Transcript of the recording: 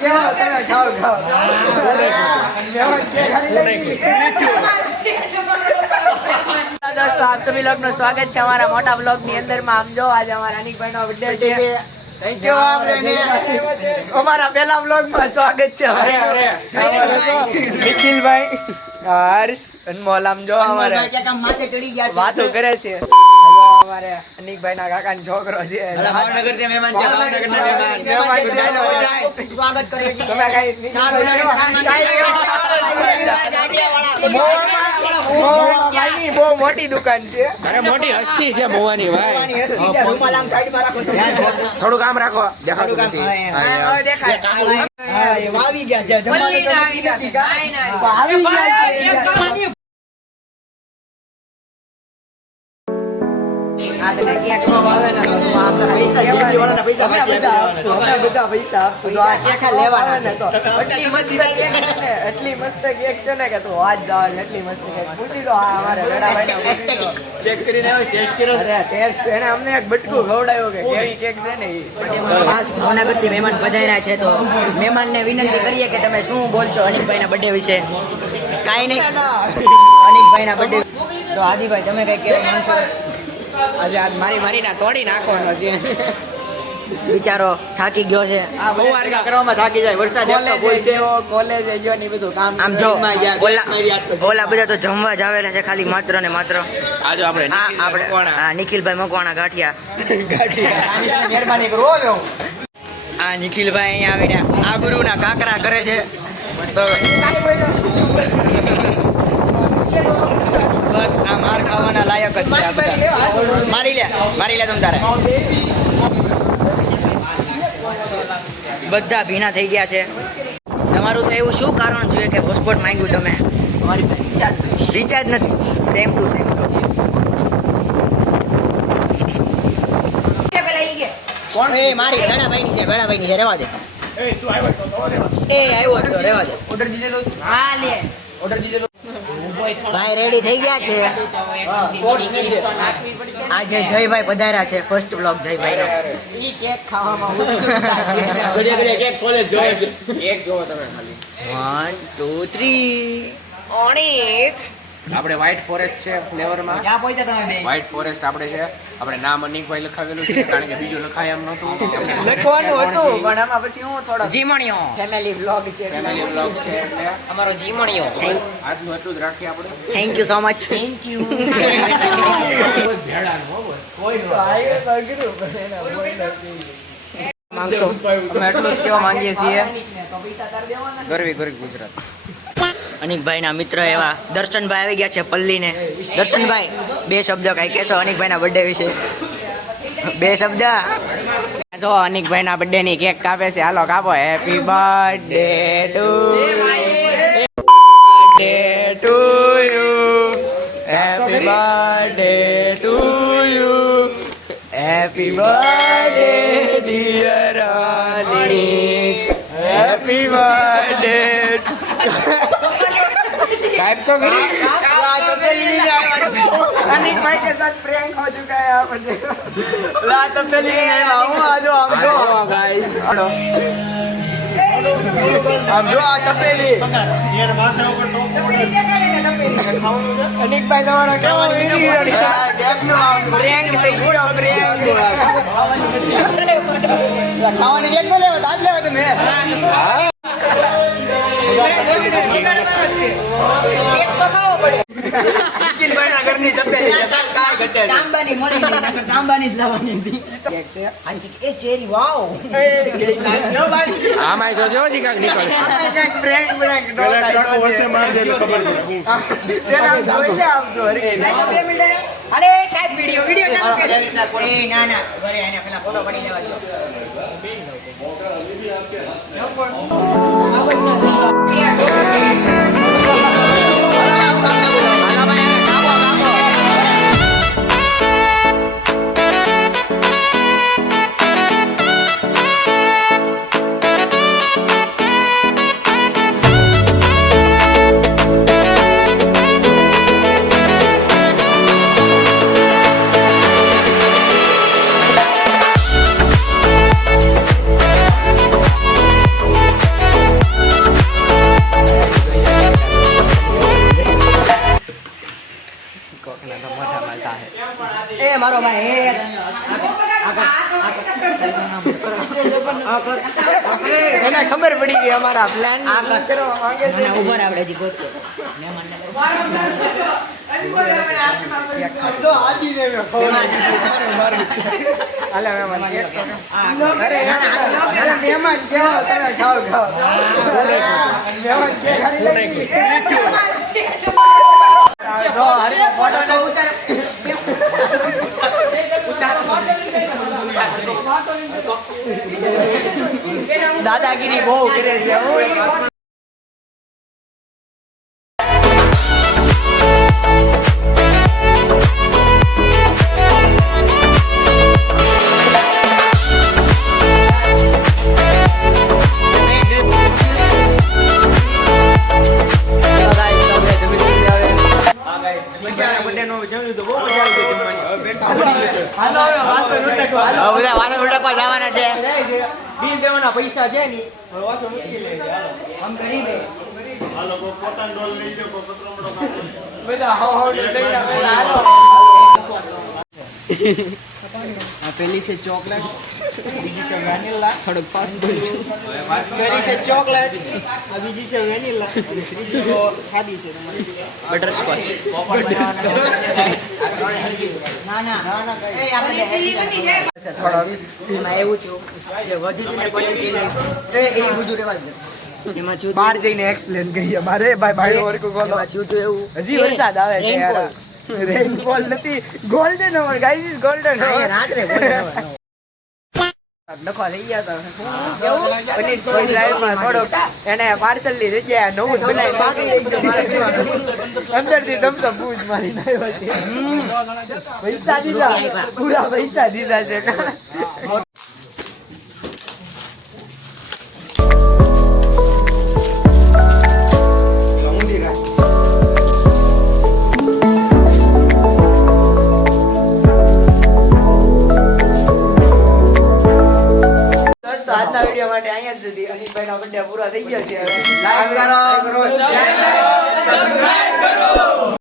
दोस्तों आप सभी लोग નું સ્વાગત છે અમારા મોટા બ્લોગ ની અંદર માં. આમ જો આજે અમારા અનિકભાઈ નો બર્થડે છે. થેન્ક યુ અમારા પહેલા બ્લોગ માં સ્વાગત છે. નિખિલભાઈ હર્ષ અનમોલ આમ જો અમારે માથે ચડી ગયા છે, વાતો કરે છે. અમારે અનિકભાઈ ના કાકા નો છોકરો છે. ભાવનગર થી મહેમાન છે. ભાવનગર ના મહેમાન સ્વાગત કરીએ છીએ. તમે કઈ બહુ મોટી દુકાન છે. અરે મોટી હસ્તી છે ભવાની ભાઈ. રૂમાલ આમ સાઈડ માં રાખો. થોડું કામ રાખો, દેખાતું નથી. આવી ગયા છે. આવી ગયા છે. આ તને કેક નો ભાવે ને તો આમ પૈસા જેડી વાળાના પૈસા બધા પૈસા આપશું. તો આ કેક લેવાના ને તો એટલી મસ્ત કેક છે ને, એટલી મસ્ત કેક છે ને કે તું આજ જાવ. એટલી મસ્ત કેક પૂછી તો આ અમારે વેડાભાઈ ચેક કરીને આવ્યો, ટેસ્ટ કર્યો. અરે ટેસ્ટ એને અમને એક બટકું ખવડાવ્યો કે કેવી કેક છે ને ઈ. ખાસ ભાવનગર થી મહેમાન પધાર્યા છે તો મહેમાનને વિનંતી કરીએ કે તમે શું બોલશો અનિકભાઈ ના બર્થડે વિશે. કાઈ નહીં, અનિકભાઈ ના બર્થડે તો આદિભાઈ તમે કઈ કહેવા માંગશો? આજે આજ મારીને તોડી નાખવાનો છે. બિચારો થાકી ગયો છે. આ બહુ વારગા કરવામાં થાકી જાય. વરસાદ એટલો ફૂલ છે, કોલેજે ગયો ને બધું કામ. આમ જો ઓલા બધા તો જમવા જ આવેલા છે ખાલી માત્ર ને માત્ર. આજો આપણે હા નિખિલભાઈ મકવાણા ગાંઠિયા મહેરબાની કરો. આ નિખિલભાઈ અહીંયા આવીને આબરૂના કાકરા કરે છે. તો બસ આ માર ખાવાના લાયક જ છે. આ બધા મારી લે તમ તારે. બધા ભીના થઈ ગયા છે. તમારું તો એવું શું કારણ છે કે હોસ્પોટ માંગ્યું તમે? રિચાર્જ નથી. Same to same. કોણ? એ મારી ભેડાભાઈની છે. ભેડાભાઈની છે, રહેવા દે. આવ્યો તો રહેવા દે. ઓર્ડર દીધેલો. હા લે ઓર્ડર દીધેલો. ભાઈ રેડી થઈ ગયા છે. આજે જયભાઈ પધાર્યા છે. ફર્સ્ટ બ્લોગ જયભાઈ નો. ઈ કેક ખાવામાં ઉત્સુકતા છે. ઘડિયા કેક કોલેજ જોવે છે. કેક જોવો તમે ખાલી. 1 2 3 ઓણિક. આપણે વ્હાઈટ ફોરેસ્ટ છે ફ્લેવરમાં. ક્યાં પહોંચ્યા તમે બે? વ્હાઈટ ફોરેસ્ટ આપણે છે. આપણે નામ અનિકભાઈ લખાવેલું છે કારણ કે બીજું લખાય એમ નહોતું. લખવાનું હતું પણ આમાં પછી હું થોડો જીમણીઓ ફેમિલી બ્લોગ છે. ફેમિલી બ્લોગ છે એટલે અમારો જીમણીઓ. આજનું એટલું જ રાખીએ આપણે. Thank you so much. Thank you. માંગશો અમે એટલું જ કહેવા માંગીએ છીએ. ગરવી ગુજરાત. અનિકભાઈ ના મિત્ર એવા દર્શનભાઈ આવી ગયા છે પલ્લીને. દર્શનભાઈ બે શબ્દ કઈ કહેશો અનિકભાઈ ના બર્થડે વિશે? બે શબ્દ. જો અનિકભાઈ ના બર્થડે ની કેક કાપે છે. હાલો કાપો. Happy birthday to you. Happy birthday to you. Happy birthday dear Anik. Happy birthday. Type तो करी अनिक भाई के साथ प्रैंक हो चुका है यहाँ पर. देखो ला तो पहले नहीं आऊँ. आज आप जो गाइस हम जो आ तपेली अनिक भाई हमारा प्रैंक થઈ ગયો. ખાવાની કેક તો લેવા આજ લેવા તમે. આમાં જો જો જી કાક નીકળશે. ના ના ઘરે એને પેલા ફોટો પડી લેવા એને ખબર પડી ગઈ અમારા પ્લાન કરવા માંગે છે ઉભર આપણે હજી ગોતો મહેમાનને તો આદિને મેં હાલે મહેમાન કેક તો અરે મહેમાન કેવો તમે ખાઓ મહેમાન કેક ખાલી લઈ જો હરી ફોટો તો ઉતાર દાદાગીરી બહુ કરે છે બિલ દેવાના પૈસા છે ની વાસો મૂકી લે આમ કરી દે હાલો પોતાનો ડોલ લઈ લો પત્રમડો બધા હો લઈ હાલો આ પેલી છે ચોકલેટ બીજી છે વેનીલા થોડુંક ફાસ્ટ બોલજો પેલી છે ચોકલેટ આ બીજી છે વેનીલા અને ત્રીજી તો સાદી છે બટરસ્કોચ ના ના કઈ એ આપણે અચ્છા થોડા 20 એમાં એવું છે જે વધી ને પડી ચીલી એ બધું રેવા દે એમાં જુદું બહાર જઈને એક્સપ્લેન કરીએ મારે ભાઈ વર્ક કોલો એમાં જુદું એવું હજી વરસાદ આવે છે યાર રેનફોલ નથી golden hour guys is golden hour રાત્રે નખો થઈ ગયા તો પનીર ડ્રાઈવમાં થોડો એને પાર્સલ ની જગ્યાએ નવું જ બનાવી બાકી અંદર થી ધમધમ પૂછ મારી આવ્યો છે પૈસા દીધા પૂરા પૈસા દીધા છે આજના વિડીયો માટે અહીંયા જ સુધી અનિલભાઈના બર્થડે પૂરા થઈ ગયા છે લાઈક કરો સબસ્ક્રાઇબ કરો